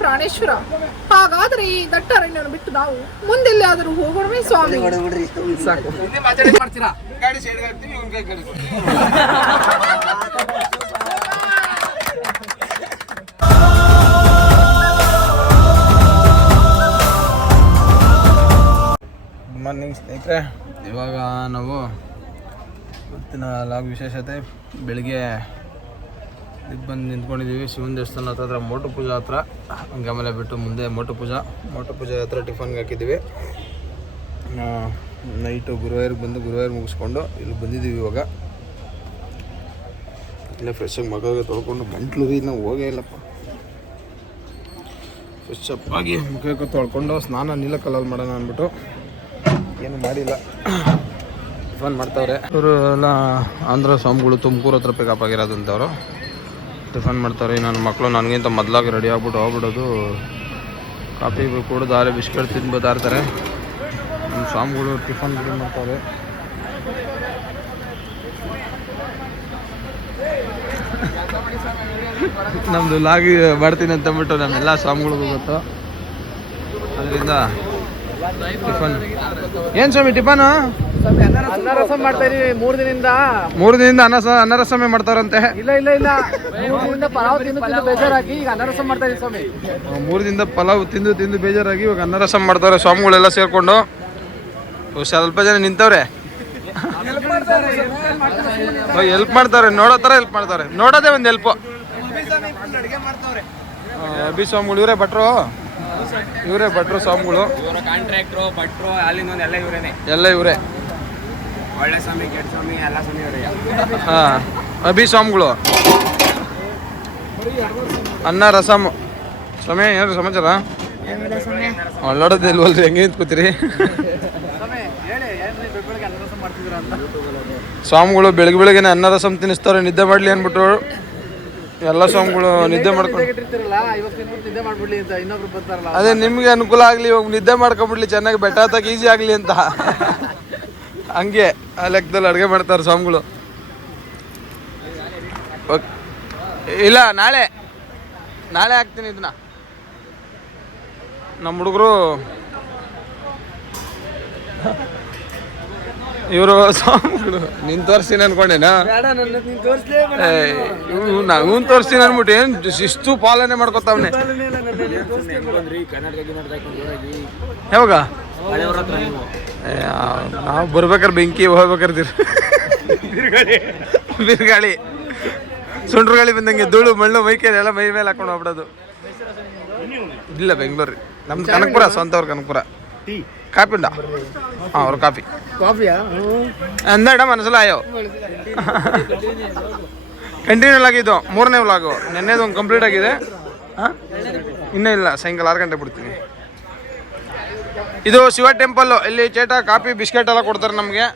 ಪ್ರಾಣೇಶ್ವರ. ಹಾಗಾದ್ರೆ ಈ ದಟ್ಟಾರಣ್ಯವನ್ನು ಬಿಟ್ಟು ನಾವು ಮುಂದೆಲ್ಲಾದರೂ ಹೋಗೋಣವೇ ಸ್ವಾಮಿ? ಸಾಕು. ಮಾಡ್ತೀರಾ? ಗಾಡಿ ಸೈಡ್ ಹಾಕ್ತೀವಿ ಇವ್ನ ಕೈ ಗಾಡಿ ಕೊಡ್ತೀವಿ. ಗುಡ್ ಮಾರ್ನಿಂಗ್ ಸ್ನೇಹಿತರೆ ಇವಾಗ ನಾವು ಇವತ್ತಿನ ಲಾಗ್ ವಿಶೇಷತೆ ಬೆಳಿಗ್ಗೆ ಇದಕ್ಕೆ ಬಂದು ನಿಂತ್ಕೊಂಡಿದ್ದೀವಿ ಶಿವನ ದೇವಸ್ಥಾನ ಹತ್ರ ಮೋಟು ಪೂಜಾ ಹತ್ರ. ಹಂಗೆ ಆಮೇಲೆ ಬಿಟ್ಟು ಮುಂದೆ ಮೋಟು ಪೂಜಾ. ಮೋಟು ಪೂಜಾ ಹತ್ರ ಟಿಫನ್ಗೆ ಹಾಕಿದ್ದೀವಿ ನೈಟು ಗುರುವಾರಕ್ಕೆ ಬಂದು ಗುರುವಾರ ಮುಗಿಸ್ಕೊಂಡು ಇಲ್ಲಿ ಬಂದಿದ್ದೀವಿ ಇವಾಗ. ಇಲ್ಲೇ ಫ್ರೆಶ್ಶಾಗಿ ಆಗಿ ಮಗ ತೊಳ್ಕೊಂಡು ಗಂಟ್ಲು ಇನ್ನೂ ಹೋಗೇ ಇಲ್ಲಪ್ಪ. ಫ್ರೆಶ್ ಅಪ್ ಆಗಿ ಮುಖಕ್ಕೆ ತೊಳ್ಕೊಂಡು ಸ್ನಾನ ನೀಲಕಲ್ಲಲ್ಲಿ ಮಾಡೋಣ ಅಂದ್ಬಿಟ್ಟು ಏನು ಮಾಡಿಲ್ಲ. ಟಿಫನ್ ಮಾಡ್ತಾವ್ರೆ. ಇವರು ಎಲ್ಲ ಆಂಧ್ರ ಸ್ವಾಮಿಗಳು ತುಮಕೂರು ಹತ್ರ ಪಿಕಪ್ ಆಗಿರೋದಂಥವ್ರು ಟಿಫನ್ ಮಾಡ್ತಾರೆ. ನನ್ನ ಮಕ್ಕಳು ನನಗಿಂತ ಮೊದಲಾಗಿ ರೆಡಿ ಆಗ್ಬಿಟ್ಟು ಹೋಗ್ಬಿಡೋದು. ಕಾಫಿ ಕುಡಿದಾರೆ ಬಿಸ್ಕೆಟ್ ತಿಂದು ಇರ್ತಾರೆ ನಮ್ಮ ಸ್ವಾಮಿಗಳು ಟಿಫನ್ ರೆಡಿ ಮಾಡ್ತಾರೆ. ನಮ್ಮದು ಲಾಗಿ ಮಾಡ್ತೀನಿ ಅಂತ ಅಂದ್ಬಿಟ್ಟು ನಮ್ಮೆಲ್ಲ ಸ್ವಾಮಿಗಳಿಗೂ ಗೊತ್ತು. ಅದರಿಂದ ಟಿಫನ್. ಏನು ಸ್ವಾಮಿ, ಟಿಫನ್? ಅನ್ನ ರಸಂ ಮಾಡ್ತಾ ಇದೀವಿ ಮೂರ್ ದಿನದಿಂದ. ಮೂರು ದಿನದಿಂದ ಅನ್ನ ಅನ್ನರಸಮೆ ಮಾಡ್ತಾರಂತೆ. ಇಲ್ಲ ಇಲ್ಲ ಇಲ್ಲ. ಮೂರ್ ದಿನದಿಂದ ಪಲಾವ್ ತಿಂದು ತಿಂದು ಬೇಜಾರಾಗಿ ಈಗ ಅನ್ನರಸಂ ಮಾಡ್ತಾ ಇದೀವಿ ಸ್ವಾಮಿ. ಮೂರು ದಿನದ ಪಲಾವ್ ತಿಂದು ತಿಂದು ಬೇಜಾರಾಗಿ ಇವಾಗ ಅನ್ನರಸಂ ಮಾಡ್ತಾರೆ ಸ್ವಾಮಿಗಳೆಲ್ಲ ಸೇರ್ಕೊಂಡು. ಸ್ವಲ್ಪ ಜನ ನಿಂತವ್ರೆ. ಹೆಲ್ಪ್ ಮಾಡ್ತಾರೆ ನೋಡೋ ಥರ ಹೆಲ್ಪ್ ಮಾಡ್ತಾರೆ. ನೋಡೋದೇ ಒಂದು ಹೆಲ್ಪು ಅಭಿ ಸ್ವಾಮಿಗಳು ಇವರೇ ಭಟ್ರು? ಇವರೇ ಭಟ್ರು ಸ್ವಾಮಿಗಳು. ಇವರು ಕಾಂಟ್ರಾಕ್ಟ್ರು ಭಟ್ರು ಅಲ್ಲಿಂದ ಒಂದು ಇವರೇನೆ. ಎಲ್ಲ ಇವರೇ. ಒಳ್ಳೆ ಸ್ವಾಮಿ ಕೆಟ್ಟ ಸ್ವಾಮಿ ಎಲ್ಲ ಸ್ವಾಮಿ ಹಾಂ ಅಭಿ ಸ್ವಾಮಿಗಳು ಅನ್ನ ರಸಮ್ ಸ್ವಾಮಿ ಏನಾದ್ರು ಸಮಾಚಾರ? ಒಳ್ಳಾಡೋದಿಲ್ವಲ್ರಿ ಹೆಂಗೆ ನಿಂತ್ಕೋತೀರಿ? ಸ್ವಾಮಿಗಳು ಏನ್ರಿ ಬೆಳಗ್ಗೆ ಬೆಳಗ್ಗೆ ಅನ್ನ ರಸಮ್ ತಿನ್ನಿಸ್ತಾರೆ ನಿದ್ದೆ ಮಾಡಲಿ ಅಂದ್ಬಿಟ್ಟು ಎಲ್ಲ ಸ್ವಾಮಿಗಳು ನಿದ್ದೆ ಮಾಡ್ಕೊಂಡು ಅದೇ ನಿಮ್ಗೆ ಅನುಕೂಲ ಆಗಲಿ ಇವಾಗ ನಿದ್ದೆ ಮಾಡ್ಕೊಂಡ್ಬಿಡ್ಲಿ ಚೆನ್ನಾಗಿ ಬೆಟ್ಟ ಹತ್ತಕ್ಕೆ ಈಸಿ ಆಗಲಿ ಅಂತ. ಹಂಗೆ ಆ ಲೆಕ್ಕದಲ್ಲಿ ಅಡುಗೆ ಮಾಡ್ತಾರೆ ಸ್ವಾಮಿಗಳು. ಓಕ್. ಇಲ್ಲ ನಾಳೆ. ನಾಳೆ ಹಾಕ್ತೀನಿ ಇದನ್ನ. ನಮ್ಮ ಹುಡುಗರು ಇವರು ಸ್ವಾಮಿಗಳು. ನಿನ್ ತೋರಿಸ್ತೀನಿ ಅನ್ಕೊಂಡೇನಾ? ಇವ್ನು ತೋರಿಸ್ತೀನಿ ಅನ್ಬಿಟ್ಟು ಏನ್ ಶಿಸ್ತು ಪಾಲನೆ ಮಾಡ್ಕೊತಾವ್ನೆ? ಯಾವಾಗ? ನೀವು ಬರ್ಬೇಕಾರೆ ಬೆಂಕಿ ಹೋಗ್ಬೇಕಾರೆ ಬಿರುಗಾಳಿ. ಸುಂಡ್ರ ಗಾಳಿ ಬಂದಂಗೆ ಧೂಳು ಮಣ್ಣು ಮೈಕೈ ಎಲ್ಲ ಮೈ ಮೇಲೆ ಹಾಕೊಂಡು ಹೋಗ್ಬಿಡೋದು. ಇಲ್ಲ ಬೆಂಗಳೂರು. ನಮ್ದು ಕನಕಪುರ ಸ್ವಂತವ್ರ ಕನಕಪುರ. ಕಾಫಿ ಉಂಡ ಹಾಂ ಅವ್ರ ಕಾಫಿ. ಕಾಫಿಯಾ? ಅಂದಡ ಅಯ್ಯೋ ಕಂಟಿನ್ಯೂ ಆಗಿದ್ದು ಮೂರನೇ ವ್ಲಾಗು ನೆನ್ನೆದು ಒಂದು ಕಂಪ್ಲೀಟ್ ಆಗಿದೆ. ಹಾಂ ಇನ್ನೂ ಇಲ್ಲ ಸಾಯಂಕಾಲ ಆರು ಗಂಟೆ ಬಿಡ್ತೀನಿ. ಇದು ಶಿವ ಟೆಂಪಲ್ಲು. ಇಲ್ಲಿ ಚೇಟ ಕಾಫಿ, ಬಿಸ್ಕೆಟ್ ಎಲ್ಲ ಕೊಡ್ತಾರೆ ನಮಗೆ.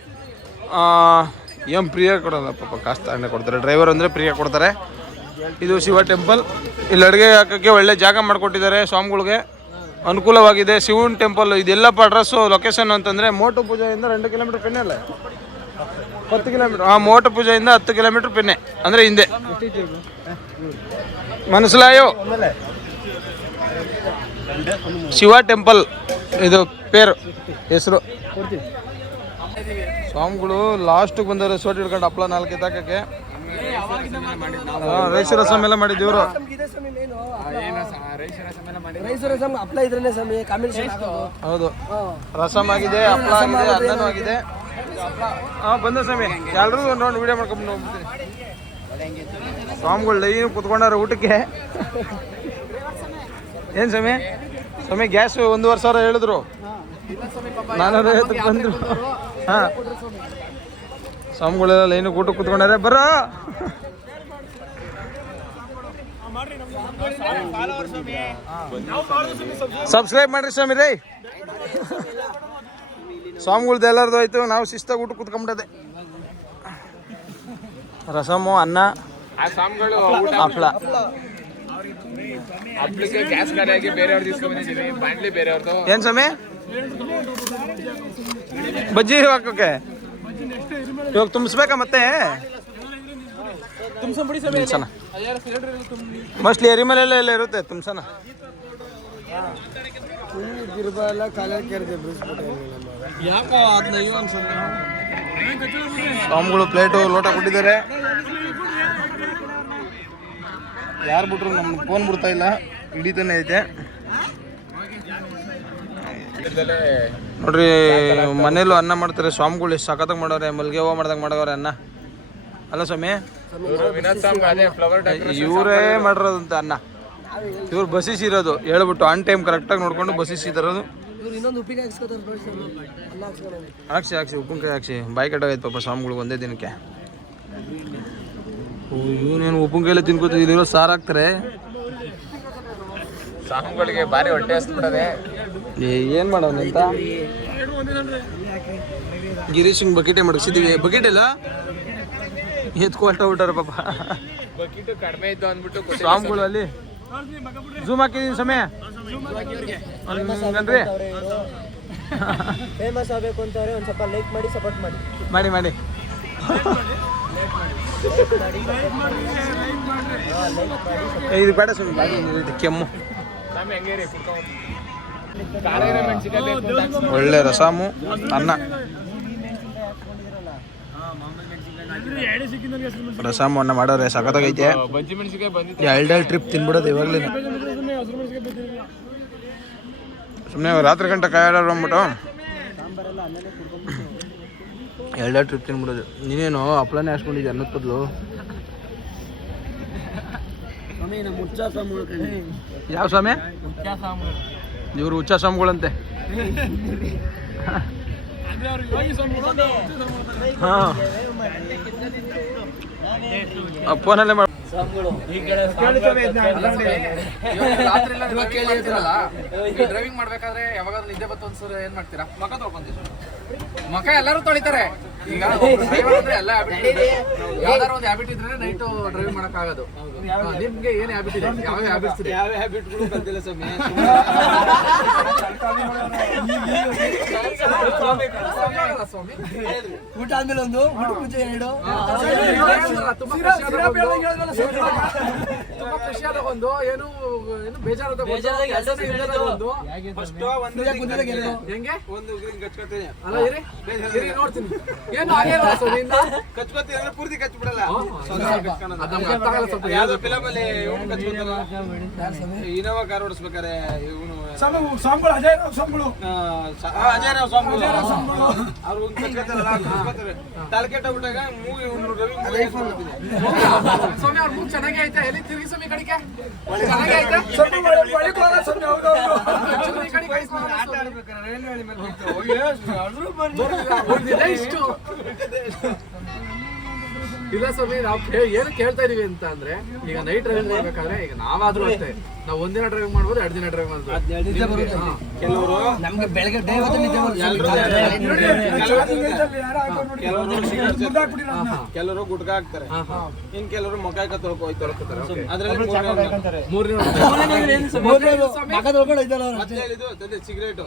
ಏನು ಪ್ರಿಯ ಕೊಡಲ್ಲ ಪಾಪ, ಕಾಸು ತಗೊಂಡೆ ಕೊಡ್ತಾರೆ. ಡ್ರೈವರ್ ಅಂದರೆ ಪ್ರಿಯ ಕೊಡ್ತಾರೆ. ಇದು ಶಿವ ಟೆಂಪಲ್. ಇಲ್ಲಿ ಅಡುಗೆ ಹಾಕೋಕ್ಕೆ ಒಳ್ಳೆ ಜಾಗ ಮಾಡಿಕೊಟ್ಟಿದ್ದಾರೆ ಸ್ವಾಮಿಗಳಿಗೆ. ಅನುಕೂಲವಾಗಿದೆ. ಶಿವನ್ ಟೆಂಪಲ್ ಇದೆಲ್ಲಪ್ಪ ಅಡ್ರೆಸ್ಸು ಲೊಕೇಶನ್ ಅಂತಂದರೆ ಮೋಟು ಪೂಜೆಯಿಂದ ಎರಡು ಕಿಲೋಮೀಟರ್ ಪೆನ್ನೆ ಅಲ್ಲ. ಹತ್ತು ಕಿಲೋಮೀಟರ್ ಹಾಂ ಮೋಟು ಪೂಜೆಯಿಂದ ಹತ್ತು ಕಿಲೋಮೀಟರ್ ಪೆನ್ನೆ ಅಂದರೆ ಹಿಂದೆ. ಮನಸ್ಲಾಯೋ ಶಿವ ಟೆಂಪಲ್, ಇದು ಪೇರು, ಹೆಸರು. ಸ್ವಾಮಿಗಳು ಲಾಸ್ಟಿಗೆ ಬಂದವರು, ಸೋಟ್ ಹಿಡ್ಕೊಂಡು ಹಪ್ಪಳ ನಾಲ್ಕು ಎತ್ತಾಕಕ್ಕೆ ರೈಸ್ ರಸಮ್ ಎಲ್ಲ ಮಾಡಿದ್ದು ಇವರು. ಹೌದು. ರಸಮ್ ಆಗಿದೆ ಹಪ್ಳ ಆಗಿದೆ ಆಗಿದೆ. ಹಾಂ, ಬಂದ ಸ್ವಾಮಿ. ಎಲ್ಲರೂ ರೌಂಡ್ ವಿಡಿಯೋ ಮಾಡ್ಕೊಂಡು ಸ್ವಾಮಿಗಳು ಲೈನ್ ಕುತ್ಕೊಂಡಾರ ಊಟಕ್ಕೆ. ಏನು ಸ್ವಾಮಿ? ಸ್ವಾಮಿ ಗ್ಯಾಸ್ ಒಂದೂವರೆ ಸಾವಿರ ಹೇಳಿದ್ರು. ಬಂದ್ರು ಐವತ್ತಕ್ಕೆ ಬಂದರು. ಹಾಂ. ಸ್ವಾಮಿಗಳೆಲ್ಲ ಲೈನ್ ಊಟಕ್ಕೆ ಕುತ್ಕೊಂಡಾರೆ ಬರ. ಸಬ್ಸ್ಕ್ರೈಬ್ ಮಾಡ್ರಿ ಸ್ವಾಮಿ ರೀ. ಸ್ವಾಮಿಗಳ್ದು ಎಲ್ಲರದು ಆಯ್ತು ನಾವು ಶಿಸ್ತಾಗಿ ಊಟ ಕುತ್ಕೊಂಬಿಟ್ಟದೆ ರಸಮು ಅನ್ನ ಹಪ್ಳ. ಏನು ಸ್ವಾಮಿ? ಬಜ್ಜಿ ಹಾಕೋಕೆ? ಇವಾಗ ತುಂಬಿಸ್ಬೇಕಾ ಮತ್ತೆ? ಮೋಸ್ಟ್ಲಿ ಎರಿಮಲೆಲ್ಲ ಎಲ್ಲ ಇರುತ್ತೆ ತುಮ್ಸನ ಯಾಕೋ ಅದನ್ನ ಪ್ಲೇಟು ಲೋಟ ಕೊಟ್ಟಿದ್ದಾರೆ. ಯಾರು ಬಿಟ್ರು ನಮ್ಗೆ ಫೋನ್ ಬಿಡ್ತಾ ಇಲ್ಲ. ಹಿಡಿತಾನೆ ಐತೆ. ನೋಡ್ರಿ, ಮನೇಲೂ ಅನ್ನ ಮಾಡ್ತಾರೆ. ಸ್ವಾಮಿಗಳು ಎಷ್ಟು ಸಖತ್ತಾಗಿ ಮಾಡೋರೆ ಮಲ್ಗೆ ಹೂವು ಮಾಡ್ದಂಗೆ ಮಾಡವ್ರೆ ಅನ್ನ. ಅಲ್ಲ ಸ್ವಾಮಿ? ಇವರೇ ಅಂತ ಅನ್ನ. ಇವ್ರು ಬಸಿಸಿರೋದು. ಹೇಳ್ಬಿಟ್ಟು ಆನ್ ಟೈಮ್ ಕರೆಕ್ಟಾಗಿ ನೋಡ್ಕೊಂಡು ಬಸ್ಸಿಸ್ ತರೋದು ಹಾಕ್ಸಿ ಹಾಕ್ಸಿ, ಉಪ್ಪಿನಕಾಯಿ ಹಾಕ್ಸಿ. ಬಾಯಿ ಕಟ್ಟಾಗೈತೆ ಪಾಪ ಸ್ವಾಮಿಗಳು ಒಂದೇ ದಿನಕ್ಕೆ. ಇವನೇನು ಉಪ್ಪಿನಕಾಯಿಲ್ಲ ತಿನ್ಕೋತ ಇಲ್ಲಿರೋ ಸಾರು ಹಾಕ್ತಾರೆ ಸಾಂಗ್ಗಳಿಗೆ ಭಾರಿ ಹೊಟ್ಟೆ ಹಸ್ಬಿಡದೆ ಏನು ಮಾಡೋಣ ಅಂತ? ಗಿರೀಶ್ ಹಿಂಗ್ ಬಕೆಟೆ ಮಡಗಿಸಿದೀವಿ. ಬಕೆಟ್ ಇಲ್ಲ? ಅಷ್ಟ ಬಿಟ್ಟಾರ ಪಾಪ. ಬಕೆಟ್ ಕಡಿಮೆ ಇದ್ದು ಅಂದ್ಬಿಟ್ಟು ಸ್ವಾಮಿಗಳು ಅಲ್ಲಿ ಝೂಮ್ ಹಾಕಿದೀನಿ ಸಮಯ ಫೇಮಸ್ ಆಗಬೇಕು ಅಂತವ್ರೆ ಒಂದು ಸ್ವಲ್ಪ ಲೈಕ್ ಮಾಡಿ ಸಪೋರ್ಟ್ ಮಾಡಿ. ಮಾಡಿ ಮಾಡಿ. ಇದು ಬೇಡ ಸುಮ್ಮನೆ ಕೆಮ್ಮು. ಒಳ್ಳೆ ರಸಾಮು, ಅನ್ನ. ರಸಾಮು ಅನ್ನ ಮಾಡೋರೆ ಸಖತ್ತಾಗೈತೆ. ಎರಡೆರಡು ಟ್ರಿಪ್ ತಿನ್ಬಿಡೋದು ಇವಾಗಲೇ ಸುಮ್ಮನೆ ರಾತ್ರಿ ಗಂಟೆ ಕಾಯಾಡ ಎರಡೆರಡು ಟ್ರಿಪ್ ತಿನ್ಬಿಡೋದು. ನೀನೇನು ಹಪ್ಳನೇ ಹಾಸ್ಕೊಂಡಿದ್ದೆ ಅನ್ನದ ಬದಲು? ಯಾವ ಸ್ವಾಮಿ? ಇವರು ಹುಚ್ಚ ಸ್ವಾಮಿಗಳಂತೆ ಹಾ. ಅಪ್ಪನಲ್ಲೇ ಮಾಡಿ ಡ್ರೈವಿಂಗ್ ಮಾಡ್ಬೇಕಾದ್ರೆ ಯಾವಾಗಾದ್ರೂ ನಿದ್ದೆ ಬತ್ತು ಅನ್ಸೋರು ಏನ್ ಮಾಡ್ತೀರಾ? ಮಕ ತೊಳ್ಕೊಂತೀವಿ ಮಕ ಎಲ್ಲರೂ ತೊಳಿತಾರೆ. ಈಗ ಎಲ್ಲ ಯಾವ್ದಾರ ಒಂದು ಹ್ಯಾಬಿಟ್ ಇದ್ರೆ ನೈಟ್ ಡ್ರೈವ್ ಮಾಡಕ್ ಆಗೋದು ನಿಮ್ಗೆ ಏನ್ ಹ್ಯಾಬಿಟ್ ಇದೆ? ಯಾವ ಹ್ಯಾಬಿಟ್ಸ್ ಇದೆ? ಯಾವ ಬಂದಿಲ್ಲ ಸ್ವಾಮಿ? ಸ್ವಾಮಿ? ಊಟ ಆದ್ಮೇಲೆ ಒಂದು ಊಟ ಪೂಜೆ ಎರಡು. ತುಂಬಾ ಖುಷಿಯಾದ ಒಂದು- ಏನು ಏನು ಬೇಜಾರದ ಒಂದು, ಕೆಲ್ಸನೇ ಒಂದು. ಹೆಂಗೆ? ಒಂದು ಕಚ್ಕೊತೀನಿ ಅಲ್ಲ ಇರಿ. ಇರಿ ನೋಡ್ತೀನಿ. ಏನು ಆಗಿಲ್ಲ ಅಂದ್ರೆ ಪೂರ್ತಿ ಕಚ್ ಬಿಡಲ್ಲ ಯಾವ್ದೋ ಫಿಲಮ್ ಅಲ್ಲಿ ಇವನು ಕಚ್ಕೊತಾನ. ಇನೋವಾ ಕಾರ್ ಓಡಿಸ್ಬೇಕಾರೆ ಇವನು ಅಜಯ್ ರಾವ್ ಸ್ವಾಮಿಗಳು. ಅವ್ರು ಹಿಂಗ್ ಕಚ್ಕೊತಾರಲ್ಲ, ಅವ್ರು ಕಚ್ಕೊತಾರೆ. ತಲೆ ಕೆಟ್ಟೋಗ್ಬಿಟ್ಟಾಗ ಮೂಗು ಇವ್ನು ರವಿ. ಸ್ವಾಮಿ ಅವ್ರ ಮೂಗ್ ಚೆನ್ನಾಗೇ ಐತೆ. ಎಲ್ಲಿ ತಿರುಗಿ ಸ್ವಾಮಿ ಕಡೆಗೆ? ಚೆನ್ನಾಗಿ ಐತೆ? ಚೂರು ಈ ಕಡೆ ಕೈ ಸ್ವಾಮಿ. ಹೋಗ್ಲಿಲ್ಲ ಇಷ್ಟು. ಇಲ್ಲ ಸ್ವಾಮಿ ನಾವು ಏನು ಕೇಳ್ತಾ ಇದೀವಿ ಅಂತ ಅಂದ್ರೆ ಈಗ ನೈಟ್ ಡ್ರೈವಿಂಗ್ ಮಾಡ್ಬೇಕಾದ್ರೆ ಈಗ ನಾವಾದ್ರೂ ಅಷ್ಟೇ ನಾವು ಒಂದಿನ ಡ್ರೈವ್ ಮಾಡ್ಬೋದು ಎರಡು ದಿನ ಡ್ರೈವ್ ಮಾಡ್ಬೋದು. ಕೆಲವರು ಗುಡ್ಕ ಬೆಳಗ್ಗೆ ಡೇ ಹೊತ್ತು ನಿದ್ದೆ ಕೆಲವರು ಗುಟ್ಕ ಹಾಕ್ತಾರೆ. ಇನ್ ಕೆಲವರು ಮೊಕ ತೊಳ್ಕೊ ತೊಳ್ಕೊತಾರೆ. ಅದ್ರಲ್ಲಿ ಮೂರನೇ ಮಗ ಸಿಗರೇಟ್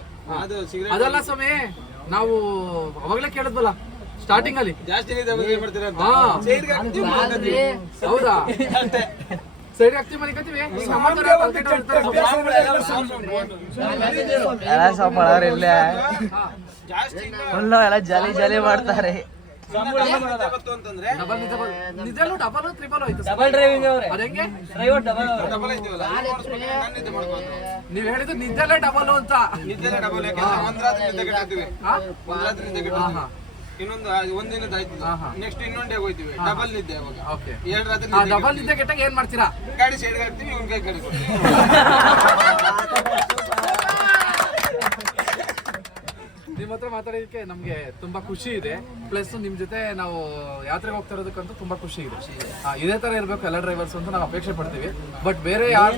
ಅದಲ್ಲ ಸ್ವಾಮಿ ನಾವು ಅವಾಗ್ಲೇ ಕೇಳಿದ್ವಲ್ಲ ಸ್ಟಾರ್ಟಿಂಗ್ ಅಲ್ಲಿ. ಹೌದಾ? ಸೈಡ್ ಹಾಕ್ತಿವಿ ಫುಲ್ಲು ಎಲ್ಲ ಜಾಲಿ ಜಾಲಿ ಮಾಡ್ತಾರೆ. ನೀವ್ ಹೇಳಿದ್ರು ನೀವ್ ಹೇಳಿದ್ದು ನಿದ್ದೆಲ್ಲೇ ಡಬಲ್ ಅಂತ. ಇನ್ನೊಂದು ಒಂದಿನದ ಆಯ್ತು. ನೆಕ್ಸ್ಟ್ ಇನ್ನೊಂದ್ ಹೋಗ್ತೀವಿ ಡಬಲ್ ನಿದ್ದೆ ಅವಾಗ. ಎರಡ್ ರಾತ್ರಿ ಡಬಲ್ ನಿದ್ದೆ ಕೆಟ್ಟಾಗ ಏನ್ ಮಾಡ್ತೀರಾ? ಗಾಡಿ ಸೈಡ್ಗೆ ಹಾಕ್ತೀವಿ ಇವ್ನ ಕೈ ಕಡೆ ಕೊಡ್ತೀವಿ. ನಿಮ್ ಹತ್ರ ಮಾತಾಡೋದಕ್ಕೆ ನಮ್ಗೆ ತುಂಬಾ ಖುಷಿ ಇದೆ. ಪ್ಲಸ್ ನಿಮ್ ಜೊತೆ ನಾವು ಯಾತ್ರೆಗೆ ಹೋಗ್ತಾ ಇರೋದಕ್ಕಂತೂ ತುಂಬಾ ಖುಷಿ ಇದೆ. ಆ, ಇದೇ ತರ ಇರ್ಬೇಕು ಎಲ್ಲ ಡ್ರೈವರ್ಸ್ ಅಂತ ನಾವು ಅಪೇಕ್ಷೆ ಪಡ್ತೀವಿ. ಬಟ್ ಬೇರೆ ಯಾರ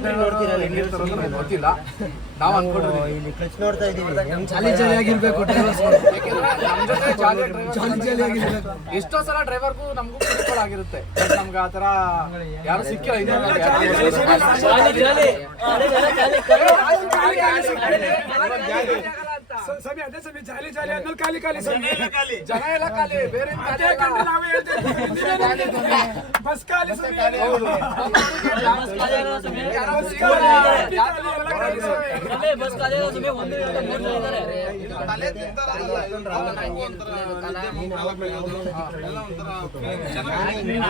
ಹೆಂಗಿರ್ತಾರೋ ಅಂತ ನಮ್ಗೆ ಗೊತ್ತಿಲ್ಲ. ನಾವು ಅನ್ಕೊಂಡಿದ್ದೀವಿ ಇಲ್ಲಿ ಕ್ಲಚ್ ನೋಡ್ತಾ ಇದೀವಿ ಜಾಲಿ ಜಾಲಿ ಆಗಿರ್ಬೇಕು ಡ್ರೈವರ್ಸ್ ಯಾಕೆಂದ್ರೆ ನಮ್ ಜೊತೆ ಜಾಲಿ driver ಎಷ್ಟೋ ಸಲ ಡ್ರೈವರ್ಗೂ ನಮಗೂ ಆಗಿರುತ್ತೆ. ಬಟ್ ನಮ್ಗೆ ಆ ತರ ಯಾರು ಸಿಕ್ಕಿಲ್ಲ. ಇನ್ನೂ ಸಮಯ ಅದೇ ಸಮಯ ಜಾಲಿ ಜಾಲಿ ಆದ್ಮೇಲೆ ಖಾಲಿ ಖಾಲಿ ಜನ ಎಲ್ಲ ಖಾಲಿ ಬೇರೆ. ನಾವೇ ಹೇಳ್ತೇವೆ. ಬಸ್ ಖಾಲಿ ಬಸ್. ಖಾಲಿ.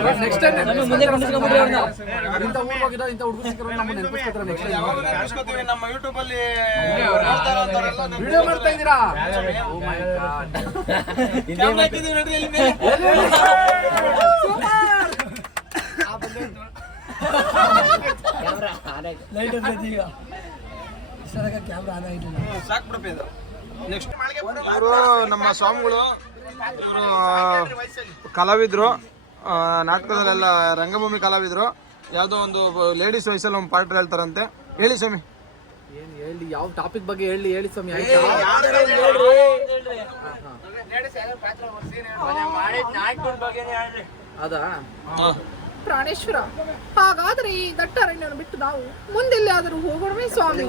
ಒಂದು ನೆಕ್ಸ್ಟ್ ಟೈಮ್ ಮುಂದೆ ಕುಂಡಿಸ್ಕೊಂಡ್ಬಿಡ್ರಿ ಅವ್ರನ್ನ. ಇಂಥ ಊರಿಗೆ ಹೋಗಿದ್ದೋ ಇಂಥ ಹುಡುಗ ಸಿಕ್ಕರು ನಮ್ಮ ನೆನಪಿಸ್ಕೊತಾರೆ ನೆಕ್ಸ್ಟ್ ಟೈಮ್ ಯಾವಾಗ ನೆನಪಿಸ್ಕೊತೀವಿ ನಮ್ಮ ಯೂಟ್ಯೂಬ್ ಅಲ್ಲಿ ವಿಡಿಯೋ ಮಾಡ್ತಾ ಇದ್ದೀರಾ. ಲೈಟ್ ಈಗ ಕ್ಯಾಮ್ರಾ ಆನ್ ಆಗಿಲ್ಲ ನೆಕ್ಸ್ಟ್ ಇವರು ನಮ್ಮ ಸ್ವಾಮಿಗಳು ಇವರು ಕಲಾವಿದರು ನಾಟಕದಲ್ಲೆಲ್ಲ ರಂಗಭೂಮಿ ಕಲಾವಿದರು. ಯಾವುದೋ ಒಂದು ಲೇಡೀಸ್ ವಯಸ್ಸಲ್ಲಿ ಒಂದು ಪಾರ್ಟ್ ಹೇಳ್ತಾರಂತೆ. ಹೇಳಿ ಸ್ವಾಮಿ. ಏನ್ ಹೇಳಿ ಯಾವ ಟಾಪಿಕ್ ಬಗ್ಗೆ ಹೇಳಿ ಹೇಳಿ ಸ್ವಾಮಿ ಆಯ್ತಾ ಅದಾ ಪ್ರಾಣೇಶ್ವರ ಹಾಗಾದ್ರೆ ಈ ದಟ್ಟ ಅರಣ್ಯವನ್ನು ಬಿಟ್ಟು ನಾವು ಮುಂದೆಲ್ಲಿಯಾದರೂ ಹೋಗೋಣವೇ ಸ್ವಾಮಿ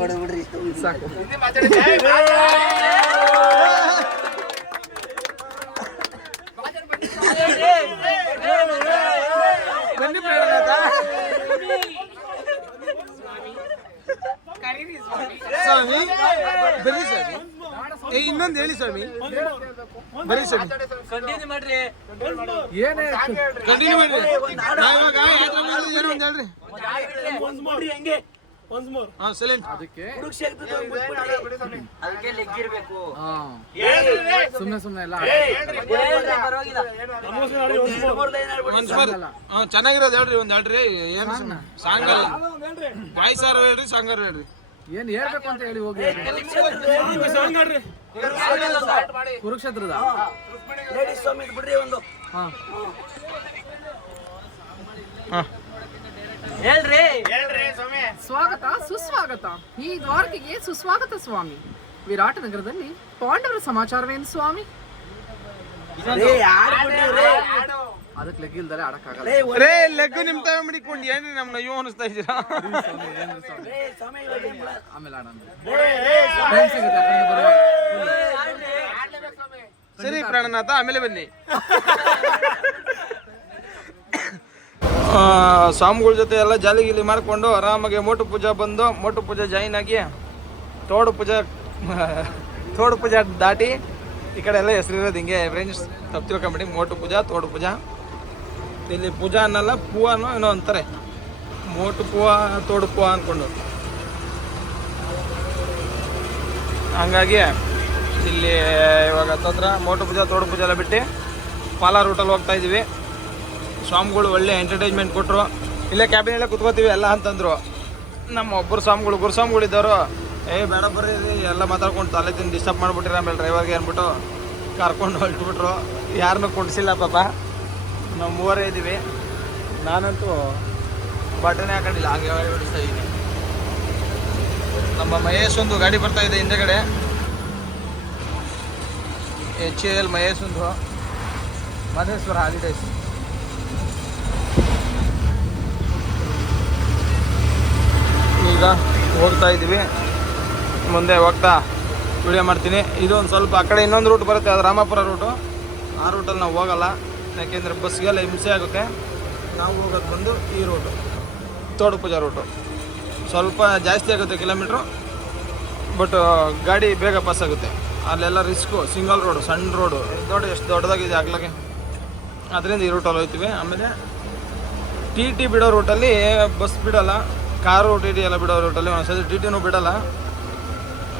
ಸಾಕು ಬನ್ನಿ ಸ್ವಾಮಿ ಬರ್ರಿ ಸ್ವಾಮಿ ಏ ಇನ್ನೊಂದು ಹೇಳಿ ಸ್ವಾಮಿ ಬರ್ರಿ ಸ್ವಾಮಿ ಕಂಟಿನ್ಯೂ ಮಾಡ್ರಿ ಏನೇ ಕಂಟಿನ್ಯೂ ಮಾಡಿ ನಾವ್ ಇವಾಗ ಯಾತ್ರೆ ಮಾಡಿದ್ವಿ, ಏನೋ ಒಂದು ಹೇಳ್ರಿ ಹಾ ಸೈಲೆಂಟ್ ಅದಕ್ಕೆ ಅದಕ್ಕೆ ಲೆಗ್ ಇರ್ಬೇಕು ಹಾ ಸುಮ್ನೆ ಸುಮ್ನೆ ಎಲ್ಲ ಪರವಾಗಿಲ್ಲ ಒಂದ್ ಹಾ ಚೆನ್ನಾಗಿರೋದು ಹೇಳ್ರಿ ಒಂದ್ ಹೇಳ್ರಿ ಏನು ಸಾಂಗ್ ಹೇಳ್ರಿ ಬಾಯ್ ಆರ್ ಹೇಳ್ರಿ ಸಾಂಗ್ ಹೇಳ್ರಿ ಏನ್ ಹೇಳ್ಬೇಕು ಅಂತ ಹೇಳಿ ಹೋಗಿ. ಕುರುಕ್ಷೇತ್ರದ ಬಿಡ್ರಿ ಒಂದು. ಹೇಳ್ರಿ. ಸ್ವಾಗತ ಸುಸ್ವಾಗತ. ಈ ದ್ವಾರಕೆಗೆ ಸುಸ್ವಾಗತ ಸ್ವಾಮಿ. ವಿರಾಟ ನಗರದಲ್ಲಿ ಪಾಂಡವರ ಸಮಾಚಾರವೇನು ಸ್ವಾಮಿ? ಅದಕ್ಕೆ ಲೆಗ್ ಇಲ್ದಲೆ ಆಡಕ್ಕಾಗಲ್ಲ ರೇ ಲೆಗ್ ನಿಮ್ ತಾಯಿ ಮಡಿಕೊಂಡು ಏನು ನಮ್ಮನ್ನ ಅಯ್ಯೋ ಅನಿಸ್ತಾ ಇದ್ದೀರಾ? ಆಮೇಲೆ ಆಡೋಣ. ಸರಿ ಪ್ರಾಣನಾಥ ಆಮೇಲೆ ಬನ್ನಿ. ಆ, ಸ್ವಾಮಿಗಳ ಜೊತೆ ಎಲ್ಲ ಜಾಲಿ ಗಿಲಿ ಮಾಡ್ಕೊಂಡು ಆರಾಮಾಗಿ ಮೋಟು ಪೂಜಾ ಬಂದು ಮೋಟು ಪೂಜಾ ಜಾಯಿನ್ ಆಗಿ ತೋಡು ಪೂಜಾ ತೋಡು ಪೂಜಾ ದಾಟಿ ಈ ಕಡೆ ಎಲ್ಲ ಹೆಸರಿರೋದು ಹಿಂಗೆ ಫ್ರೆಂಡ್ಸ್ ತಪ್ಪು ತಿಳ್ಕೊಂಬಿಡಿ ಮೋಟು ಪೂಜಾ ತೋಡು ಪೂಜಾ. ಇಲ್ಲಿ ಪೂಜಾ ಅನ್ನಲ್ಲ, ಪೂವನೋ ಏನೋ ಅಂತಾರೆ. ಮೋಟು ಪೂವ, ತೋಡು ಪೂವ ಅಂದ್ಕೊಂಡು ಹಂಗಾಗಿ ಇಲ್ಲಿ ಇವಾಗ ಹತ್ತತ್ರ ಮೋಟು ಪೂಜಾ, ತೋಡು ಪೂಜೆ ಎಲ್ಲ ಬಿಟ್ಟು ಪಾಲಾ ರೂಟಲ್ಲಿ ಹೋಗ್ತಾ ಇದ್ದೀವಿ. ಸ್ವಾಮಿಗಳು ಒಳ್ಳೆ ಎಂಟರ್ಟೈನ್ಮೆಂಟ್ ಕೊಟ್ಟರು ಇಲ್ಲೇ ಕ್ಯಾಬಿನಲ್ಲೇ ಕುತ್ಕೋತೀವಿ, ಎಲ್ಲ ಅಂತಂದರು. ನಮ್ಮ ಒಬ್ಬರು ಸ್ವಾಮಿಗಳು ಗುರು ಸ್ವಾಮಿಗಳು ಇದ್ದವರು, ಏ, ಬೇಡ ಬರ್ರಿ ಎಲ್ಲ ಮಾತಾಡ್ಕೊಂಡು ತಲೆ ತಿಂದು ಡಿಸ್ಟರ್ಬ್ ಮಾಡಿಬಿಟ್ಟಿರ ಆಮೇಲೆ ಡ್ರೈವರ್ಗೆ ಅಂದ್ಬಿಟ್ಟು ಕರ್ಕೊಂಡು ಹೊಲ್ಟ್ಬಿಟ್ರು ಯಾರನ್ನೂ ಕುಂಡಿಸಿಲ್ಲ ಪಾಪ. ನಾವು ಮೂವರೇ ಇದ್ದೀವಿ. ನಾನಂತೂ ಬಟನೆ ಹಾಕೊಂಡಿಲ್ಲ, ಹಾಗೆ ಹೊಡಿಸ್ತಾ ಇದ್ದೀನಿ. ನಮ್ಮ ಮಹೇಶ್ ಒಂದು ಗಾಡಿ ಬರ್ತಾ ಇದೆ ಹಿಂದೆಗಡೆ. ಎಚ್ ಎಲ್ ಮಹೇಶ್ ಒಂದು. ಮಹೇಶ್ವರ ಹಾಲಿಡೇಸ್ ಈಗ ಹೋಗ್ತಾ ಇದ್ದೀವಿ. ಮುಂದೆ ಹೋಗ್ತಾ ವಿಡಿಯೋ ಮಾಡ್ತೀನಿ. ಇದು ಒಂದು ಸ್ವಲ್ಪ ಆ ಕಡೆ ಇನ್ನೊಂದು ರೂಟ್ ಬರುತ್ತೆ, ಅದು ರಾಮಾಪುರ ರೂಟು ಆ ರೂಟಲ್ಲಿ ನಾವು ಹೋಗಲ್ಲ. ಯಾಕೆಂದರೆ ಬಸ್ಗೆಲ್ಲ ಹಿಂಸೆ ಆಗುತ್ತೆ. ನಾವು ಹೋಗೋದು ಬಂದು ಈ ರೋಡು ತೋಡು ಪೂಜಾ ಸ್ವಲ್ಪ ಜಾಸ್ತಿ ಆಗುತ್ತೆ ಕಿಲೋಮೀಟ್ರು ಬಟ್ ಗಾಡಿ ಬೇಗ ಪಾಸ್ ಆಗುತ್ತೆ. ಅಲ್ಲೆಲ್ಲ ರಿಸ್ಕು ಸಿಂಗಲ್ ರೋಡು ಸಣ್ಣ ರೋಡು ದೊಡ್ಡ, ಎಷ್ಟು ದೊಡ್ಡದಾಗಿದೆ ಆಗ್ಲಾಗೆ. ಅದರಿಂದ ಈ ರೂಟಲ್ಲಿ ಹೋಗ್ತೀವಿ ಆಮೇಲೆ ಟಿ ಟಿ ಬಿಡೋ ರೂಟಲ್ಲಿ ಬಸ್ ಬಿಡೋಲ್ಲ. ಕಾರು ಟಿ ಟಿ ಎಲ್ಲ ಬಿಡೋ ರೂಟಲ್ಲಿ ಒಂದ್ಸತಿ ಟಿ ಟಿನೂ ಬಿಡೋಲ್ಲ.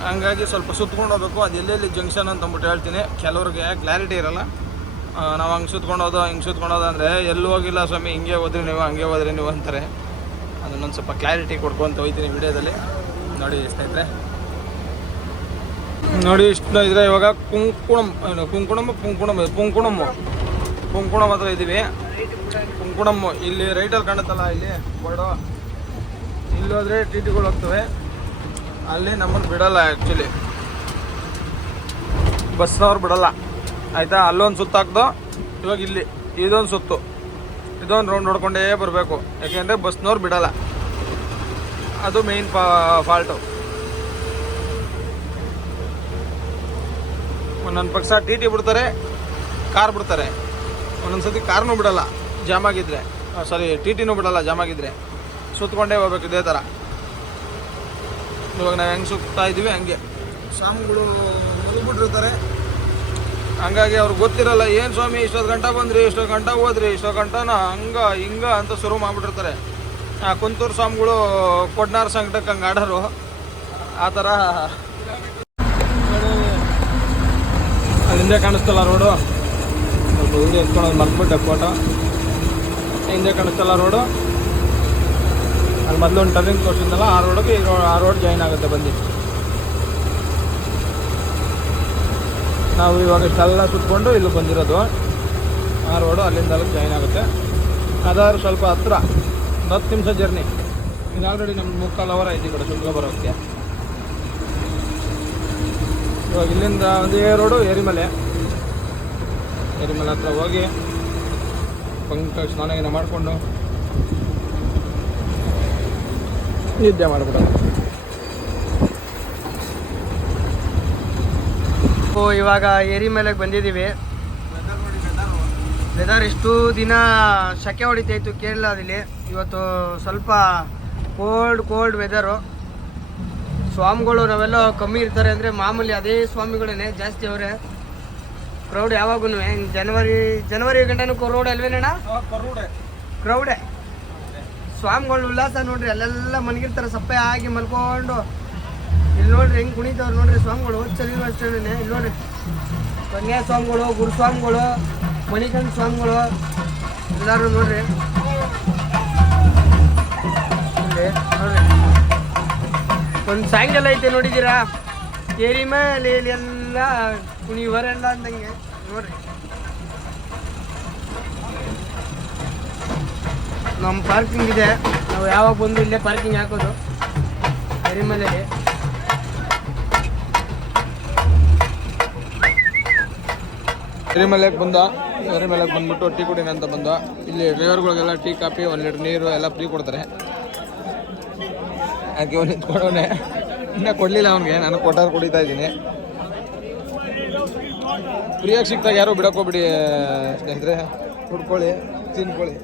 ಹಂಗಾಗಿ ಸ್ವಲ್ಪ ಸುತ್ಕೊಂಡು ಹೋಗ್ಬೇಕು. ಅದು ಎಲ್ಲೆಲ್ಲಿ ಜಂಕ್ಷನ್ ಅಂತ ಅಂದ್ಬಿಟ್ಟು ಹೇಳ್ತೀನಿ. ಕೆಲವ್ರಿಗೆ ಕ್ಲಾರಿಟಿ ಇರಲ್ಲ. ನಾವು ಹಂಗೆ ಹೋದ ಹಿಂಗೆ ಸುತ್ಕೊಂಡು ಹೋದ ಅಂದರೆ ಎಲ್ಲೂ ಹೋಗಿಲ್ಲ ಸ್ವಾಮಿ, ಹಿಂಗೆ ಹೋದ್ರಿ ನೀವು, ಹಂಗೆ ಹೋದ್ರಿ ನೀವು ಅಂತಾರೆ. ಅದನ್ನೊಂದು ಸ್ವಲ್ಪ ಕ್ಲಾರಿಟಿ ಕೊಡ್ಕೊಂತ ಹೋಗ್ತೀನಿ ವಿಡಿಯೋದಲ್ಲಿ. ನೋಡಿ ಸ್ನೇಹಿತರೆ. ನೋಡಿ ಇಷ್ಟು ಇದ್ರೆ ಇವಾಗ ಕುಂಕುಣಂ, ಏನು ಕುಂಕುಣಮ್ಮ ಪುಂಕುಣಮ್ ಪುಂಕುಣಮ್ಮು ಕುಂಕುಣಂ ಹತ್ರ ಇದ್ದೀವಿ ಕುಂಕುಣಮ್ಮು ಇಲ್ಲಿ ರೈಟಲ್ಲಿ ಕಾಣುತ್ತಲ್ಲ, ಇಲ್ಲಿ ಬೋರ್ಡು ಇಲ್ಲಿ ಹೋದರೆ ಟಿ ಟಿಗಳು ಹೋಗ್ತವೆ. ಅಲ್ಲಿ ನಮ್ಮನ್ನು ಬಿಡಲ್ಲ ಆ್ಯಕ್ಚುಲಿ ಬಸ್ನವ್ರು ಬಿಡಲ್ಲ. ಆಯಿತಾ? ಅಲ್ಲೊಂದು ಸುತ್ತು ಹಾಕ್ದು. ಇವಾಗ ಇಲ್ಲಿ, ಇದೊಂದು ಸುತ್ತು. ಇದೊಂದು ರೌಂಡ್ ನೋಡ್ಕೊಂಡೇ ಬರಬೇಕು. ಯಾಕೆಂದರೆ ಬಸ್ನವ್ರು ಬಿಡಲ್ಲ. ಅದು ಮೇಯ್ನ್ ಫಾಲ್ಟು ಒಂದೊಂದು ಪಕ್ಷ ಟಿ ಟಿ ಬಿಡ್ತಾರೆ, ಕಾರ್ ಬಿಡ್ತಾರೆ. ಒಂದೊಂದು ಸತಿ ಕಾರ್ನೂ ಬಿಡಲ್ಲ ಜಾಮ್ ಆಗಿದ್ರೆ. ಸಾರಿ ಟಿ ಟಿನೂ ಬಿಡಲ್ಲ ಜಾಮ್ ಆಗಿದ್ರೆ. ಸುತ್ತಕೊಂಡೇ ಹೋಗ್ಬೇಕು ಇದೇ ಥರ ಇವಾಗ ನಾವು ಹೆಂಗೆ ಸುತ್ತಾ ಇದ್ದೀವಿ ಹಂಗೆ. ಸ್ವಾಮಿಗಳು ಮುಗಿಬಿಟ್ಟಿರ್ತಾರೆ ಹಂಗಾಗಿ ಅವ್ರಿಗೆ ಗೊತ್ತಿರಲ್ಲ, ಏನು ಸ್ವಾಮಿ, ಇಷ್ಟೊತ್ತು ಗಂಟೆ ಬಂದ್ರಿ, ಇಷ್ಟೊತ್ತು ಗಂಟೆ ಹೋದ್ರಿ, ಇಷ್ಟೊತ್ತು ಗಂಟನ, ಹಂಗ, ಹಿಂಗ ಅಂತ ಶುರು ಮಾಡಿಬಿಟ್ಟಿರ್ತಾರೆ. ಆ ಕುಂತೂರು ಸ್ವಾಮಿಗಳು ಕೊಡ್ನಾರ ಸಂಕಟಕ್ಕೆ ಹಂಗೆ ಆಡೋರು ಆ ಥರ ಹಿಂದೆ ಕಾಣಿಸ್ತಲ್ಲ ರೋಡು. ಹಿಂದೆ ಎತ್ಕೊಂಡು ಮರ್ತ್ಬಿಟ್ಟೆ ಫೋಟೋ ಹಿಂದೆ ಕಾಣಿಸ್ತಲ್ಲ ರೋಡು. ಅಲ್ಲಿ ಮೊದಲು ಒಂದು ಟರ್ನಿಂಗ್ ತೋರಿಸಿದ್ನಲ್ಲ, ಆ ರೋಡಿಗೆ ಈ ರೋಡ್ ಆ ರೋಡ್ ಜಾಯಿನ್ ಆಗುತ್ತೆ ಬಂದು ನಾವು ಇವಾಗ ಇಷ್ಟೆಲ್ಲ ಸುತ್ಕೊಂಡು ಇಲ್ಲಿ ಬಂದಿರೋದು. ಆ ರೋಡು ಅಲ್ಲಿಂದ ಅಲ್ಲಿಗೆ ಜಾಯ್ನ್ ಆಗುತ್ತೆ. ಅದಾದ್ರೂ ಸ್ವಲ್ಪ ಹತ್ರ ಒಂದು ಹತ್ತು ನಿಮಿಷ ಜರ್ನಿ ಇದು ಆಲ್ರೆಡಿ ನಮ್ಮ ಮುಕ್ಕಾಲು ಅವರ ಐತಿ ಕಡೆ ಸುತ್ಕೊ ಬರೋಕ್ಕೆ ಇವಾಗ ಇಲ್ಲಿಂದ ಒಂದೇ ರೋಡು ಏರಿಮಲೆ. ಏರಿಮಲೆ ಹತ್ರ ಹೋಗಿ ಪಂಕ ಸ್ನಾನ ಏನೋ ಮಾಡಿಕೊಂಡು ನಿದ್ದೆ ಮಾಡಿಬಿಡೋದು ಓ ಇವಾಗ ಏರಿ ಮೇಲೆ ಬಂದಿದ್ದೀವಿ. ವೆದರ್ ಇಷ್ಟು ದಿನ ಶಕೆ ಹೊಡಿತಾಯಿತ್ತು ಕೇರಳದಲ್ಲಿ ಇವತ್ತು ಸ್ವಲ್ಪ ಕೋಲ್ಡ್ ಕೋಲ್ಡ್ ವೆದರು ಸ್ವಾಮಿಗಳು ನಾವೆಲ್ಲ ಕಮ್ಮಿ ಇರ್ತಾರೆ ಅಂದರೆ ಮಾಮೂಲಿ ಅದೇ ಸ್ವಾಮಿಗಳೇ ಜಾಸ್ತಿ ಅವರೇ. ಕ್ರೌಡ್ ಯಾವಾಗೂ ಜನವರಿ ಜನವರಿ ಗಂಟನೂ ಕ್ರೌಡ್ ಅಲ್ವೇನಣ್ಣ? ಕ್ರೌಡೆ ಸ್ವಾಮಿಗಳು ಉಲ್ಲಾಸ ನೋಡ್ರಿ ಅಲ್ಲೆಲ್ಲ ಮಲಗಿರ್ತಾರೆ ಸಪ್ಪೆ ಆಗಿ ಮಲ್ಕೊಂಡು. ಇಲ್ಲಿ ನೋಡ್ರಿ ಹೆಂಗ್ ಕುಣಿತಾವ್ರು ನೋಡ್ರಿ ಸ್ವಾಮಿಗಳು ಚಲಿನೂ ಅಷ್ಟೇನೆ ಇಲ್ಲಿ ನೋಡ್ರಿ. ಕನ್ಯಾ ಸ್ವಾಮಿಗಳು ಗುರುಸ್ವಾಮಿಗಳು ಮಣಿಕಂದ್ ಸ್ವಾಮಿಗಳು, ಎಲ್ಲಾರು ನೋಡ್ರಿ. ನೋಡ್ರಿ ಒಂದು ಸಾಯಂಕಾಲ ಐತೆ ನೋಡಿದ್ದೀರಾ? ಏರಿ ಮೇಲೆ ಎಲ್ಲ ಕುಣಿವರೆಲ್ಲ ಅಂದಂಗೆ. ನೋಡ್ರಿ. ನಮ್ಮ ಪಾರ್ಕಿಂಗ್ ಇದೆ. ನಾವು ಯಾವಾಗ ಬಂದು ಇಲ್ಲೇ ಪಾರ್ಕಿಂಗ್ ಹಾಕೋದು. ಎರಿಮಲೆಗೆ ಎರಿಮಲೆಗೆ ಬಂದ ಎರಿಮಲೆಗೆ ಬಂದ್ಬಿಟ್ಟು ಟೀ ಕುಡಿನ ಅಂತ ಬಂದ. ಇಲ್ಲಿ ಡ್ರೈವರ್ಗಳಿಗೆಲ್ಲ ಟೀ, ಕಾಫಿ, ಒಂದು ಲೀಟ್ರ್ ನೀರು ಎಲ್ಲ ಫ್ರೀ ಕೊಡ್ತಾರೆ. ಅದಕ್ಕೆ ಅವ್ನು ನಿಂತ್ಕೊಂಡವನೆ ಇನ್ನೂ ಕೊಡಲಿಲ್ಲ ಅವನಿಗೆ, ನಾನು ಕೊಟ್ಟಾರು ಕುಡಿತಾ ಇದ್ದೀನಿ. ಫ್ರೀಯಾಗಿ ಸಿಕ್ತಾಗ ಯಾರು ಬಿಡೋಕೋಬಿಡಿ ಸ್ನೇಹಿತರೆ. ಕುಡ್ಕೊಳ್ಳಿ, ತಿನ್ಕೊಳ್ಳಿ.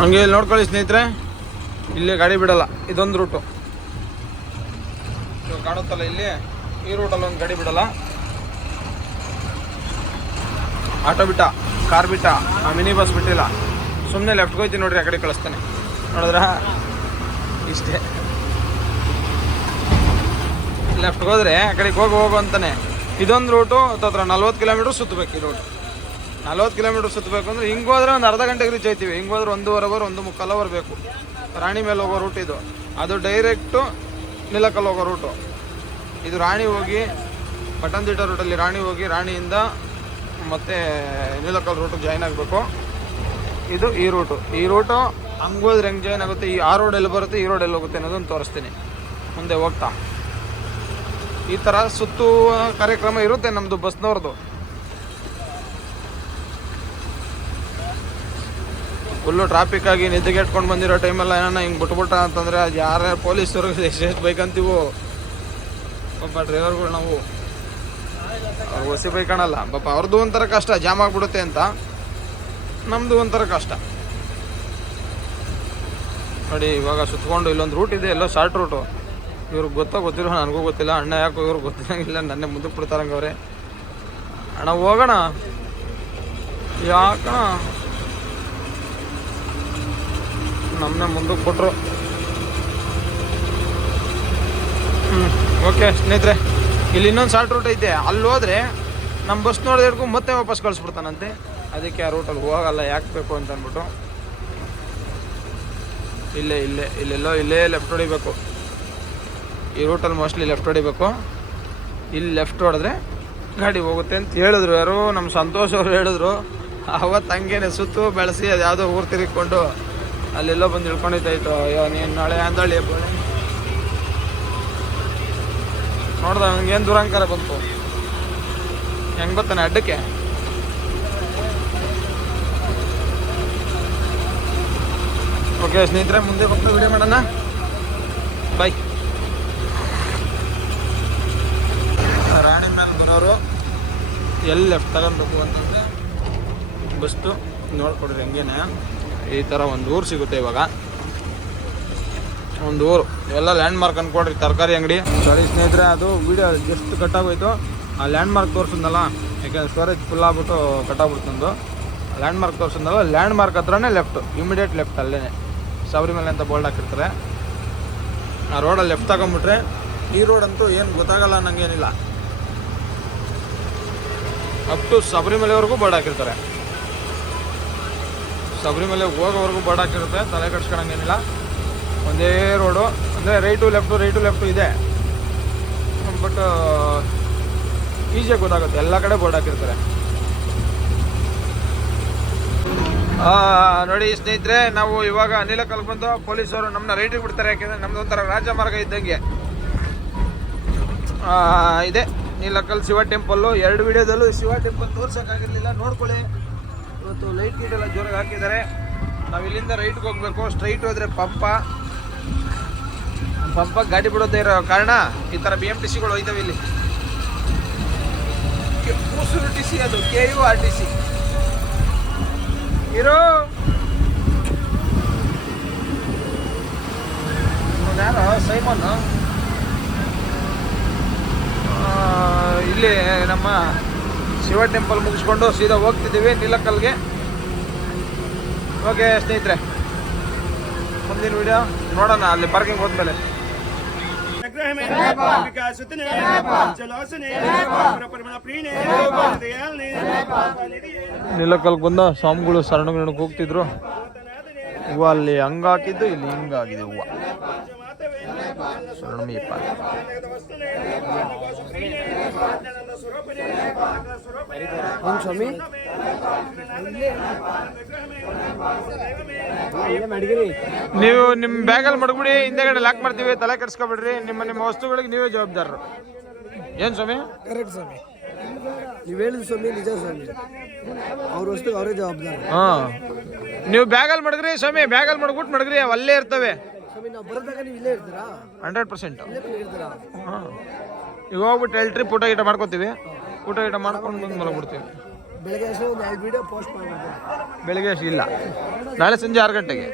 ಹಂಗೆ ಇಲ್ಲಿ ನೋಡ್ಕೊಳ್ಳಿ ಸ್ನೇಹಿತರೆ. ಇಲ್ಲಿ ಗಾಡಿ ಬಿಡಲ್ಲ, ಇದೊಂದು ರೂಟು. ಕಾಣುತ್ತಲ್ಲ ಇಲ್ಲಿ. ಈ ರೂಟಲ್ಲಿ ಒಂದು ಗಾಡಿ ಬಿಡಲ್ಲ. ಆಟೋ ಬಿಟ್ಟ ಕಾರ್ ಬಿಟ್ಟ, ಆ ಮಿನಿ ಬಸ್ ಬಿಟ್ಟಿಲ್ಲ. ಸುಮ್ಮನೆ ಲೆಫ್ಟ್ಗೆ ಹೋಯ್ತೀನಿ ನೋಡ್ರಿ, ಆ ಕಡೆ ಕಳಿಸ್ತಾನೆ. ನೋಡಿದ್ರ? ಇಷ್ಟೇ. ಲೆಫ್ಟ್ಗೆ ಹೋದ್ರೆ ಆ ಕಡೆಗೆ ಹೋಗಿ, ಹೋಗು ಅಂತಾನೆ. ಇದೊಂದು ರೂಟು ಹತ್ರ ನಲ್ವತ್ತು ಕಿಲೋಮೀಟ್ರ್ ಸುತ್ತಬೇಕು ಈ ರೂಟ್ ನಲ್ವತ್ತು ಕಿಲೋಮೀಟ್ರ್ ಸುತ್ತಬೇಕು ಅಂದ್ರೆ ಹಿಂಗೆ ಹೋದ್ರೆ ಒಂದು ಅರ್ಧ ಗಂಟೆಗೆ ರೀಚ್ ಆಯ್ತೀವಿ. ಹಿಂಗೆ ಹೋದ್ರೆ ಒಂದೂವರೆ ಅವರ್ ಒಂದು ಮುಕ್ಕಾಲು ಬರಬೇಕು ಬೇಕು. ರಾಣಿ ಮೇಲೆ ಹೋಗೋ ರೂಟ್ ಇದು. ಅದು ಡೈರೆಕ್ಟು ನಿಲಕಲ್ ಹೋಗೋ ರೂಟು ಇದು ರಾಣಿ ಹೋಗಿ ಪಟ್ಟಣತಿಟ್ಟ ರೂಟಲ್ಲಿ ರಾಣಿ ಹೋಗಿ ರಾಣಿಯಿಂದ ಮತ್ತೆ ನೀಲಕಲ್ ರೂಟಿಗೆ ಜಾಯ್ನ್ ಆಗಬೇಕು. ಇದು ಈ ರೂಟು ಈ ರೂಟು ಹಂಗೆ ಹೋದ್ರೆ ಹೆಂಗೆ ಜಾಯ್ನ್ ಆಗುತ್ತೆ? ಈ ಆ ರೋಡ್ ಎಲ್ಲಿ ಬರುತ್ತೆ, ಈ ರೋಡ್ ಎಲ್ಲಿ ಹೋಗುತ್ತೆ ಅನ್ನೋದನ್ನು ತೋರಿಸ್ತೀನಿ. ಮುಂದೆ ಹೋಗ್ತಾ. ಈ ಥರ ಸುತ್ತುವ ಕಾರ್ಯಕ್ರಮ ಇರುತ್ತೆ ನಮ್ಮದು ಬಸ್ನವ್ರದ್ದು ಫುಲ್ಲು ಟ್ರಾಫಿಕ್ ಆಗಿ ನಿದ್ದೆಗೆಟ್ಕೊಂಡು ಬಂದಿರೋ ಟೈಮೆಲ್ಲ ಏನೋ ಹಿಂಗೆ ಬಿಟ್ಬಿಟ್ಟ ಅಂತಂದರೆ, ಅದು ಯಾರ್ಯಾರು ಪೊಲೀಸರು ಎಷ್ಟು ಬೈಕ್ ಅಂತೀವೋ ಪಾಪ ಡ್ರೈವರ್ಗಳು ನಾವು ಹೊಸಿ ಬೈಕ್ ಕಾಣಲ್ಲ. ಪಾಪ ಅವ್ರದ್ದು ಒಂಥರ ಕಷ್ಟ, ಜಾಮ್ ಆಗಿಬಿಡುತ್ತೆ ಅಂತ. ನಮ್ಮದು ಒಂಥರ ಕಷ್ಟ. ನೋಡಿ, ಇವಾಗ ಸುತ್ಕೊಂಡು ಇಲ್ಲೊಂದು ರೂಟ್ ಇದೆ, ಎಲ್ಲೋ ಶಾರ್ಟ್ ರೂಟು ಇವ್ರಿಗೆ ಗೊತ್ತೋ ಗೊತ್ತಿರೋ ನನಗೂ ಗೊತ್ತಿಲ್ಲ. ಅಣ್ಣ ಯಾಕೋ ಇವ್ರಿಗೆ ಗೊತ್ತಿರೋಂಗಿಲ್ಲ. ನನ್ನೇ ಮುಂದಕ್ಕೆ ಬಿಡ್ತಾರಂಗೆ ಅವರೇ. ಅಣ್ಣ, ಹೋಗೋಣ. ಯಾಕಣ ನಮ್ಮನ್ನ ಮುಂದಕ್ಕೆ ಕೊಟ್ಟರು ಓಕೆ, ಸ್ನೇಹಿತರೆ, ಇಲ್ಲಿ ಇನ್ನೊಂದು ಶಾರ್ಟ್ ರೂಟ್ ಐತೆ. ಅಲ್ಲಿ ಹೋದ್ರೆ ನಮ್ಮ ಬಸ್ ನೋಡಿದ ಮತ್ತೆ ವಾಪಸ್ ಕಳಿಸ್ಬಿಡ್ತಾನಂತೆ. ಅದಕ್ಕೆ ಆ ರೂಟಲ್ಲಿ ಹೋಗಲ್ಲ, ಯಾಕೆ ಬೇಕು ಅಂತ ಅಂದ್ಬಿಟ್ಟು. ಇಲ್ಲೇ ಇಲ್ಲೇ, ಇಲ್ಲೆಲ್ಲೋ, ಇಲ್ಲೇ ಲೆಫ್ಟ್ ಹೊಡಿಬೇಕು. ಈ ರೂಟಲ್ಲಿ ಮೋಸ್ಟ್ಲಿ ಲೆಫ್ಟ್ ಹೊಡಿಬೇಕು. ಇಲ್ಲಿ ಲೆಫ್ಟ್ ಹೊಡೆದ್ರೆ ಗಾಡಿ ಹೋಗುತ್ತೆ ಅಂತ ಹೇಳಿದ್ರು ಯಾರು ನಮ್ಮ ಸಂತೋಷ್ ಅವರು ಹೇಳಿದ್ರು. ಅವತ್ತು ಹಂಗೇನೆ ಸುತ್ತು ಬೆಳೆಸಿ ಅದು ಯಾವುದೋ ಊರು ತಿರುಗಿಕೊಂಡು ಅಲ್ಲೆಲ್ಲೋ ಬಂದು ಇಳ್ಕೊಂಡಿದ್ದಾಯ್ತು. ಅಯ್ಯೋ, ನೀನು ನಾಳೆ ಅಂದಳಿ ನೋಡ್ದ ಏನು ದುರಂಕಾರ ಬಂತು? ಹೆಂಗ್ ಗೊತ್ತಾನೆ ಅಡ್ಡಕ್ಕೆ? ಓಕೆ, ಸ್ನೇಹಿತರೆ, ಮುಂದೆ ಬರ್ತಾ ವಿಡಿಯೋ ಮಾಡೋಣ. ಬಾಯ್ ರಾಣಿ ಮ್ಯಾನ್ ಗುರೋರು ಎಲ್ಲಿ ಲೆಫ್ಟ್ ತಗೊಂಡ್ಬೇಕು ಅಂತಂದರೆ ಬಸ್ಟು ನೋಡ್ಕೊಡ್ರಿ, ಹಂಗೇನೆ. ಈ ಥರ ಒಂದು ಊರು ಸಿಗುತ್ತೆ ಇವಾಗ. ಒಂದು ಊರು. ಎಲ್ಲ ಲ್ಯಾಂಡ್ ಮಾರ್ಕ್ ಅನ್ಕೊಡ್ರಿ ತರಕಾರಿ ಅಂಗಡಿ. ಸರಿ ಸ್ನೇಹಿತರೆ, ಅದು ವಿಡಿಯೋ ಎಷ್ಟು ಕಟ್ಟಾಗೋಯ್ತು ಆ ಲ್ಯಾಂಡ್ ಮಾರ್ಕ್ ತೋರಿಸಿದ್ನಲ್ಲ ಯಾಕೆಂದ್ರೆ ಸ್ಟೋರೇಜ್ ಫುಲ್ ಆಗ್ಬಿಟ್ಟು ಕಟ್ಟಾಗಿಬಿಡ್ತು ಒಂದು ಲ್ಯಾಂಡ್ ಮಾರ್ಕ್ ತೋರಿಸಿದ್ನಲ್ಲ ಲ್ಯಾಂಡ್ ಮಾರ್ಕ್ ಹತ್ರನೇ ಲೆಫ್ಟ್ ಇಮಿಡಿಯೇಟ್ ಲೆಫ್ಟ್ ಅಲ್ಲೇ ಶಬರಿಮಲೆ ಅಂತ ಬೋಲ್ಡ್ ಹಾಕಿರ್ತಾರೆ. ಆ ರೋಡಲ್ಲಿ ಲೆಫ್ಟ್ ತಗೊಂಬಿಟ್ರೆ, ಈ ರೋಡ್ ಅಂತೂ ಏನು ಗೊತ್ತಾಗಲ್ಲ ನಂಗೇನಿಲ್ಲ ಅಪ್ ಟು ಶಬರಿಮಲೆವರೆಗೂ ಬೋರ್ಡ್ ಹಾಕಿರ್ತಾರೆ. ಶಬರಿಮಲೆ ಹೋಗೋವರೆಗೂ ಬೋರ್ಡ್ ಹಾಕಿರುತ್ತೆ, ತಲೆ ಕಟ್ಸ್ಕೊಳಂಗೇನಿಲ್ಲ ಒಂದೇ ರೋಡು, ಅಂದರೆ ರೈಟು ಲೆಫ್ಟು ರೈಟು ಲೆಫ್ಟು ಇದೆ. ಬಟ್ ಈಸಿಯಾಗಿ ಗೊತ್ತಾಗುತ್ತೆ. ಎಲ್ಲ ಕಡೆ ಬೋರ್ಡ್ ಹಾಕಿರ್ತಾರೆ. ನೋಡಿ ಸ್ನೇಹಿತರೆ, ನಾವು ಇವಾಗ ಅನಿಲಕಲ್ ಬಂದು ಪೊಲೀಸರು ನಮ್ಮನ್ನ ರೈಟಿಗೆ ಬಿಡ್ತಾರೆ. ಯಾಕೆಂದರೆ ನಮ್ದು ಒಂಥರ ರಾಜಮಾರ್ಗ ಇದ್ದಂಗೆ. ಇದೆ. ನೀಲಕಲ್ ಶಿವ ಟೆಂಪಲ್ಲು ಎರಡು ವಿಡಿಯೋದಲ್ಲೂ ಶಿವ ಟೆಂಪಲ್ ತೋರ್ಸೋಕ್ಕಾಗಿರಲಿಲ್ಲ. ನೋಡ್ಕೊಳ್ಳಿ. ಇವತ್ತು ಲೈಟ್ ಗೀಟ್ ಎಲ್ಲ ಜೋರಾಗಿ ಹಾಕಿದ್ದಾರೆ. ನಾವು ಇಲ್ಲಿಂದ ರೈಟ್ಗೆ ಹೋಗಬೇಕು. ಸ್ಟ್ರೈಟ್ ಹೋದರೆ ಪಂಪ. ಪಂಪ ಗಾಡಿ ಬಿಡೋದೇ ಇರೋ ಕಾರಣ ಈ ಥರ ಬಿ ಎಂ ಟಿ ಸಿಗಳು ಹೋಯ್ತವೆ ಇಲ್ಲಿ. ಮೂಸೂರು ಟಿ ಸಿ ಅದು K U R T C ಇರೋ. ಯಾರೋ ಸೈಮನ್ ಇಲ್ಲಿ ನಮ್ಮ ಶಿವ ಟೆಂಪಲ್ ಮುಗಿಸ್ಕೊಂಡು ಸೀದಾ ಹೋಗ್ತಿದ್ದೀವಿ ನೀಲಕಲ್ಗೆ. ಓಕೆ ಸ್ನೇಹಿತರೆ, ಮುಂದಿನ ವಿಡಿಯೋ ನೋಡೋಣ ಅಲ್ಲಿ ಪಾರ್ಕಿಂಗ್ ಹೋದ್ಮೇಲೆ. ನೀಲಕಲ್ಗೆ ಬಂದ ಸ್ವಾಮಿಗಳು ಶರಣಗಳಿಗೆ ಹೋಗ್ತಿದ್ರು. ಹೂವ ಅಲ್ಲಿ ಹಂಗಾಕಿದ್ದು ಇಲ್ಲಿ ಹಿಂಗಾಗಿದೆ ಹೂವು. ಶರಣಮಯ್ಯಪ್ಪ. ಸ್ವಾಮಿ ನೀವು ನಿಮ್ಮ ಬ್ಯಾಗಲ್ಲಿ ಮಡಗ್ಬಿಡಿ ಹಿಂದೆಗಡೆ ಲಾಕ್ ಮಾಡ್ತೀವಿ ತಲೆ ಕೆಡಿಸ್ಕೊಬಿಡ್ರಿ ನಿಮ್ಮ ನಿಮ್ಮ ವಸ್ತುಗಳಿಗೆ ನೀವೇ ಜವಾಬ್ದಾರರು. ಏನು ಸ್ವಾಮಿ? ಕರೆಕ್ಟ್ ಸ್ವಾಮಿ. ನೀವು ಹೇಳಿದ ಸ್ವಾಮಿ ನಿಜ ಸ್ವಾಮಿ. ಅವ್ರ ವಸ್ತು ಅವರೇ ಜವಾಬ್ದಾರಿ ಹಾಂ. ನೀವು ಬ್ಯಾಗಲ್ಲಿ ಮಡಗ್ರಿ ಸ್ವಾಮಿ ಬ್ಯಾಗಲ್ಲಿ ಮಡಗ್ಬಿಟ್ಟು ಮಡಗ್ರಿ ಅವಲ್ಲೇ ಅಲ್ಲೇ ಇರ್ತವೆ. ಸ್ವಾಮಿ ನಾವು ಬರೋದಾಗ ನೀವು ಇಲ್ಲೇ ಇರ್ತೀರಾ? ಹಂಡ್ರೆಡ್ ಪರ್ಸೆಂಟ್ ಇಲ್ಲೇ ಇರ್ತೀರಾ? ಹಾಂ. ಈಗ ಹೋಗ್ಬಿಟ್ಟು ಎಲ್ಟ್ರಿ ಫೋಟೋ ಗೀಟ ಮಾಡ್ಕೋತೀವಿ. ಊಟ ಗೀಟ ಮಾಡ್ಕೊಂಡು ಬಂದು ಮಲಗ್ಬಿಡ್ತೀವಿ ಬೆಳಗ್ಗೆ ಅಷ್ಟೇ ಒಂದು ಎರಡು ವಿಡಿಯೋ ಪೋಸ್ಟ್ ಮಾಡಿರ್ತೀನಿ ಬೆಳಿಗ್ಗೆ ಅಷ್ಟು ಇಲ್ಲ. ನಾಳೆ ಸಂಜೆ ಆರು ಗಂಟೆಗೆ.